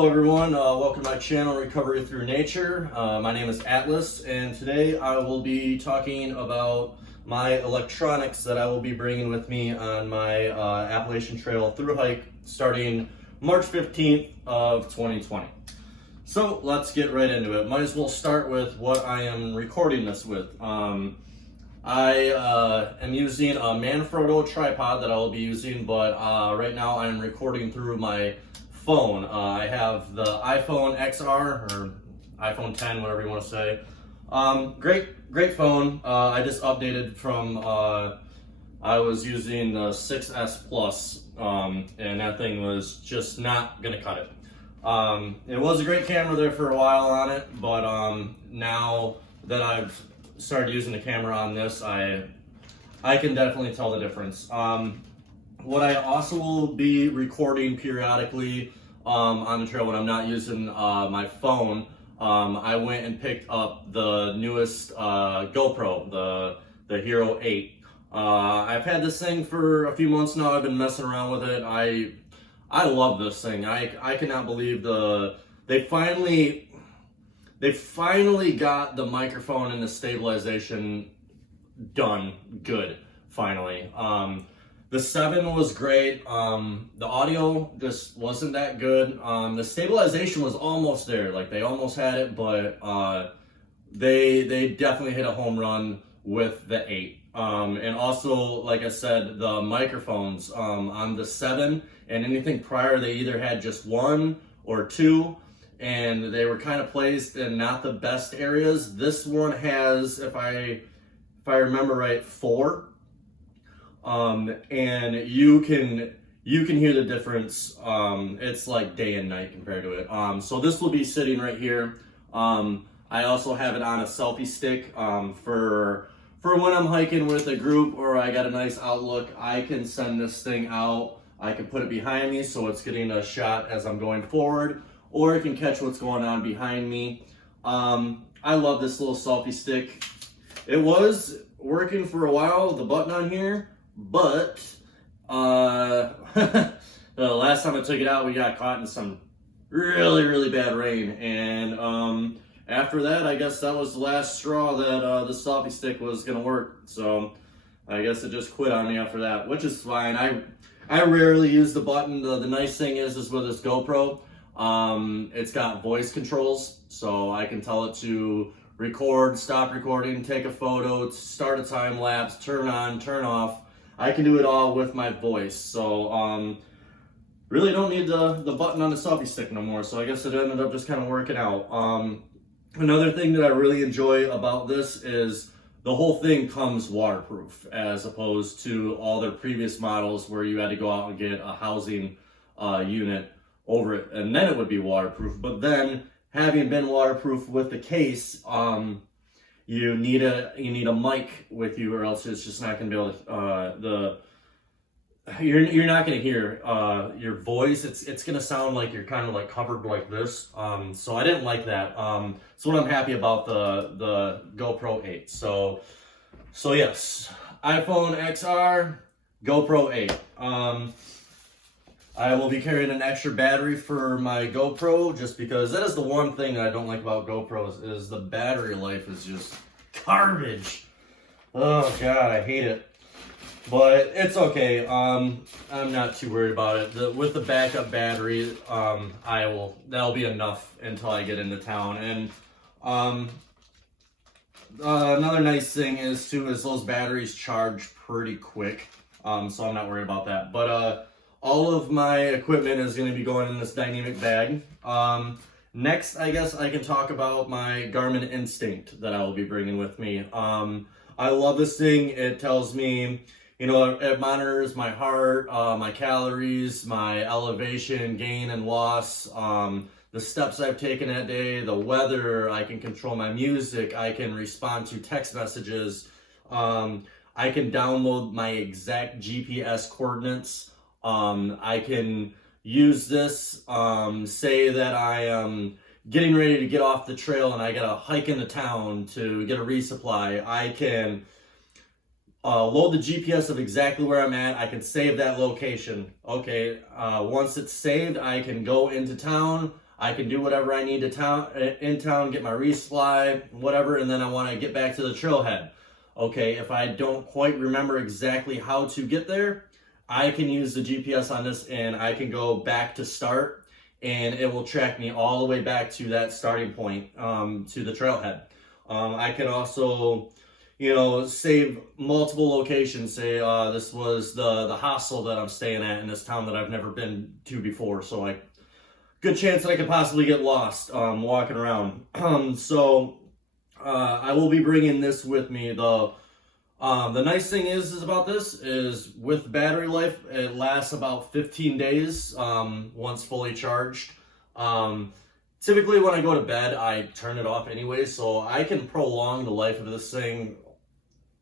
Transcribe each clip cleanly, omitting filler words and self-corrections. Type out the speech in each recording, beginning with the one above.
Hello everyone, welcome to my channel Recovery Through Nature. My name is Atlas, and today I will be talking about my electronics that I will be bringing with me on my Appalachian Trail thru hike starting March 15th of 2020. So let's get right into it. Might as well start with what I am recording this with. I am using a Manfrotto tripod that I will be using, but right now I'm recording through my phone. I have the iPhone XR or iPhone 10, whatever you want to say. Great phone. I just updated from I was using the 6S Plus, and that thing was just not gonna cut it. It was a great camera there for a while on it, but now that I've started using the camera on this, I can definitely tell the difference. What I also will be recording periodically on the trail when I'm not using my phone, I went and picked up the newest GoPro, the Hero 8. I've had this thing for a few months now. I've been messing around with it. I love this thing. I cannot believe they finally got the microphone and the stabilization done good, finally. The 7 was great. The audio just wasn't that good. The stabilization was almost there. Like, they almost had it, but they definitely hit a home run with the 8. And also, like I said, the microphones on the 7 and anything prior, they either had just 1 or 2, and they were kind of placed in not the best areas. This one has, if I remember right, 4. And you can hear the difference. It's like day and night compared to it. So this will be sitting right here. I also have it on a selfie stick, for when I'm hiking with a group or I got a nice outlook. I can send this thing out. I can put it behind me so it's getting a shot as I'm going forward, or it can catch what's going on behind me. I love this little selfie stick. It was working for a while, the button on here, but the last time I took it out, we got caught in some really bad rain, and after that, I guess that was the last straw that the selfie stick was gonna work. So I guess it just quit on me after that, which is fine. I rarely use the button. The nice thing is with this GoPro, it's got voice controls, so I can tell it to record, stop recording, take a photo, start a time lapse, turn on, turn off. I can do it all with my voice. So really don't need the button on the selfie stick no more. So I guess it ended up just kind of working out. Another thing that I really enjoy about this is the whole thing comes waterproof, as opposed to all their previous models where you had to go out and get a housing unit over it, and then it would be waterproof. But then, having been waterproof with the case, you need a mic with you, or else it's just not going to be able to, you're not going to hear your voice. It's going to sound like you're kind of like covered like this. So I didn't like that. So what I'm happy about the GoPro 8. So yes, iPhone XR, GoPro 8. I will be carrying an extra battery for my GoPro, just because that is the one thing that I don't like about GoPros, is the battery life is just garbage. Oh God, I hate it. But it's okay. I'm not too worried about it. With the backup battery, that'll be enough until I get into town. And another nice thing is those batteries charge pretty quick. So I'm not worried about that. But all of my equipment is going to be going in this dynamic bag. Next, I guess I can talk about my Garmin Instinct that I will be bringing with me. I love this thing. It tells me, it monitors my heart, my calories, my elevation, gain and loss, the steps I've taken that day, the weather. I can control my music. I can respond to text messages. I can download my exact GPS coordinates. I can use this, say that I am getting ready to get off the trail and I gotta hike into town to get a resupply. I can load the GPS of exactly where I'm at. I can save that location. Okay, once it's saved, I can go into town. I can do whatever I need in town, get my resupply, whatever, and then I want to get back to the trailhead. Okay, if I don't quite remember exactly how to get there, I can use the GPS on this and I can go back to start, and it will track me all the way back to that starting point, to the trailhead. I can also, save multiple locations. Say this was the hostel that I'm staying at in this town that I've never been to before, so good chance that I could possibly get lost walking around. I will be bringing this with me. The nice thing is about this is with battery life, it lasts about 15 days once fully charged. Typically when I go to bed, I turn it off anyway, so I can prolong the life of this thing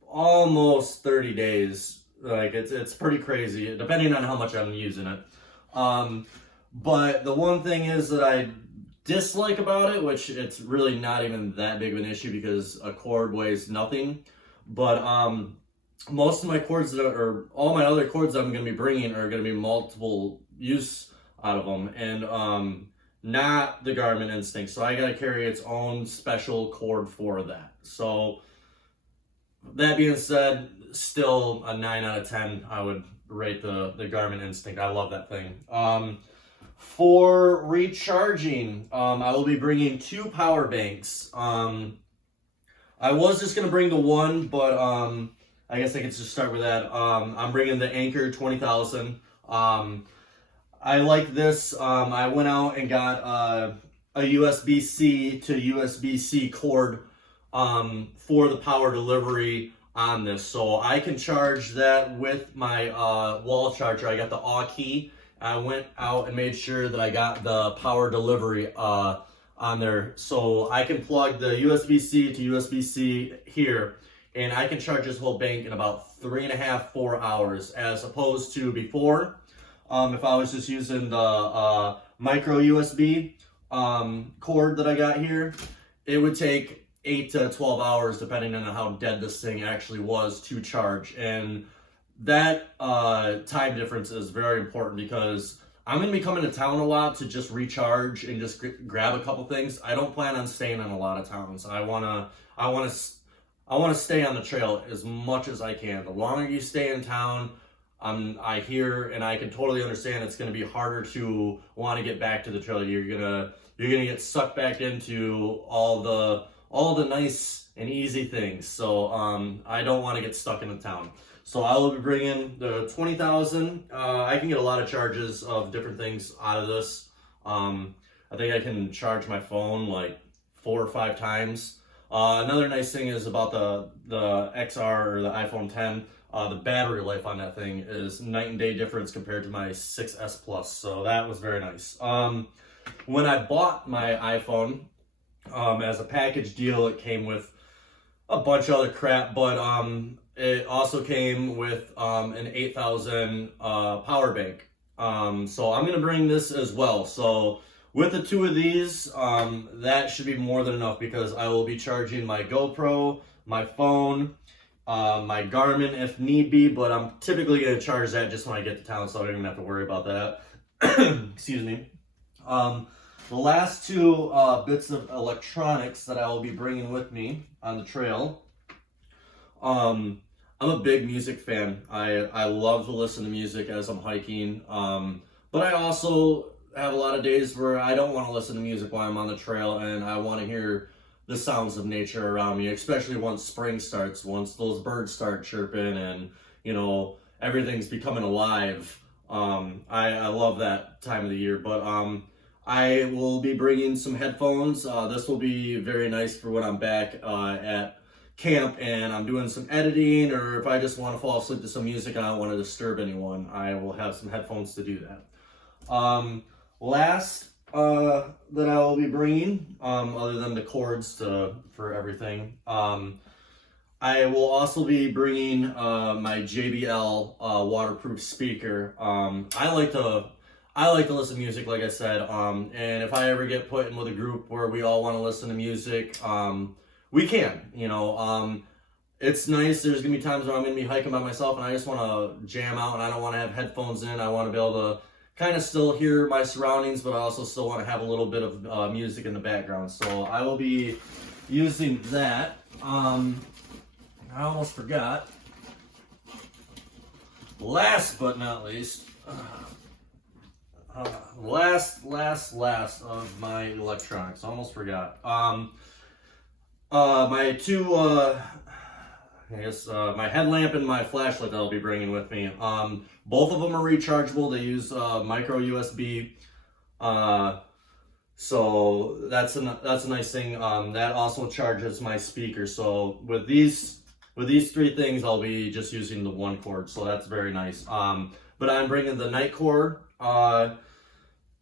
almost 30 days. Like it's pretty crazy, depending on how much I'm using it. But the one thing is that I dislike about it, which it's really not even that big of an issue because a cord weighs nothing. But most of my cords all my other cords that I'm going to be bringing are going to be multiple use out of them, and not the Garmin Instinct. So I got to carry its own special cord for that. So that being said, still a 9 out of 10. I would rate the Garmin Instinct. I love that thing. For recharging, I will be bringing 2 power banks. I was just going to bring the one, but I guess I could just start with that. I'm bringing the Anker 20,000. I like this. I went out and got a USB-C to USB-C cord for the power delivery on this. So I can charge that with my wall charger. I got the AW key. I went out and made sure that I got the power delivery on there, so I can plug the USB-C to USB-C here, and I can charge this whole bank in about 3.5-4 hours, as opposed to before, if I was just using the micro USB cord that I got here, it would take 8 to 12 hours depending on how dead this thing actually was to charge. And that time difference is very important because I'm going to be coming to town a lot to just recharge and just grab a couple things. I don't plan on staying in a lot of towns. I want to stay on the trail as much as I can. The longer you stay in town, I hear and I can totally understand it's going to be harder to want to get back to the trail. You're gonna get sucked back into all the nice and easy things. So I don't want to get stuck in the town. So I will be bringing the 20,000. I can get a lot of charges of different things out of this. I think I can charge my phone like 4 or 5 times. Another nice thing is about the XR or the iPhone 10. The battery life on that thing is night and day difference compared to my 6S Plus. So that was very nice. When I bought my iPhone, as a package deal, it came with a bunch of other crap, but it also came with an 8,000 power bank. So I'm gonna bring this as well. So with the 2 of these, that should be more than enough because I will be charging my GoPro, my phone, my Garmin if need be, but I'm typically gonna charge that just when I get to town, so I don't even have to worry about that. Excuse me. The last 2 bits of electronics that I will be bringing with me on the trail. I'm a big music fan. I love to listen to music as I'm hiking, but I also have a lot of days where I don't want to listen to music while I'm on the trail, and I want to hear the sounds of nature around me, especially once spring starts, once those birds start chirping and, everything's becoming alive. I love that time of the year, but I will be bringing some headphones. This will be very nice for when I'm back at camp and I'm doing some editing, or if I just want to fall asleep to some music and I don't want to disturb anyone, I will have some headphones to do that. Last that I will be bringing, other than the cords for everything, I will also be bringing my JBL waterproof speaker. I like to listen to music, like I said, and if I ever get put in with a group where we all want to listen to music, we can, it's nice. There's gonna be times where I'm gonna be hiking by myself and I just want to jam out and I don't want to have headphones in. I want to be able to kind of still hear my surroundings, but I also still want to have a little bit of music in the background. So I will be using that. I almost forgot. Last but not least, last of my electronics. Almost forgot. My two, my headlamp and my flashlight that I'll be bringing with me. Both of them are rechargeable. They use micro USB. So that's a nice thing. That also charges my speaker. So with these three things, I'll be just using the one cord. So that's very nice. But I'm bringing the Nightcore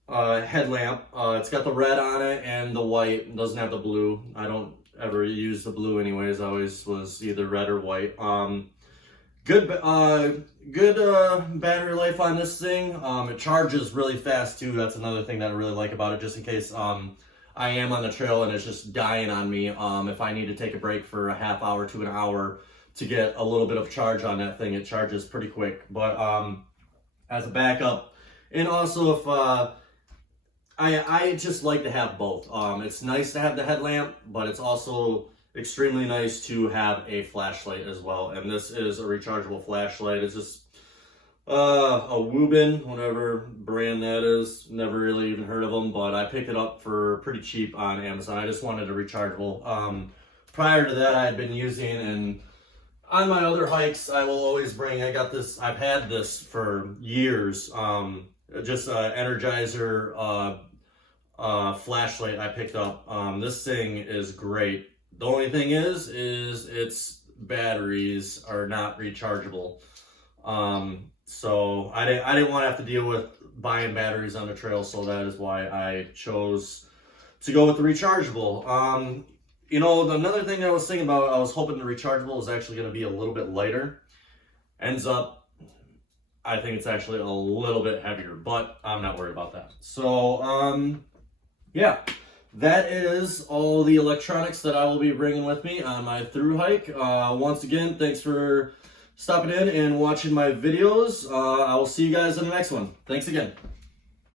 headlamp. It's got the red on it and the white. It doesn't have the blue. I don't ever use the blue anyways. I always was either red or white. Good battery life on this thing. It charges really fast too. That's another thing that I really like about it, just in case I am on the trail and it's just dying on me. If I need to take a break for a half hour to an hour to get a little bit of charge on that thing, it charges pretty quick. But as a backup, and also if I just like to have both. It's nice to have the headlamp, but it's also extremely nice to have a flashlight as well. And this is a rechargeable flashlight. It's just a Woobin, whatever brand that is. Never really even heard of them, but I picked it up for pretty cheap on Amazon. I just wanted a rechargeable. Prior to that, I had been using, and on my other hikes, I will always bring, I've had this for years. Just an Energizer flashlight I picked up. This thing is great. The only thing is its batteries are not rechargeable. So I didn't want to have to deal with buying batteries on the trail, so that is why I chose to go with the rechargeable. You know, another thing I was thinking about, I was hoping the rechargeable is actually going to be a little bit lighter. Ends up, I think it's actually a little bit heavier, but I'm not worried about that. So, yeah. That is all the electronics that I will be bringing with me on my thru hike. Once again, thanks for stopping in and watching my videos. I will see you guys in the next one. Thanks again.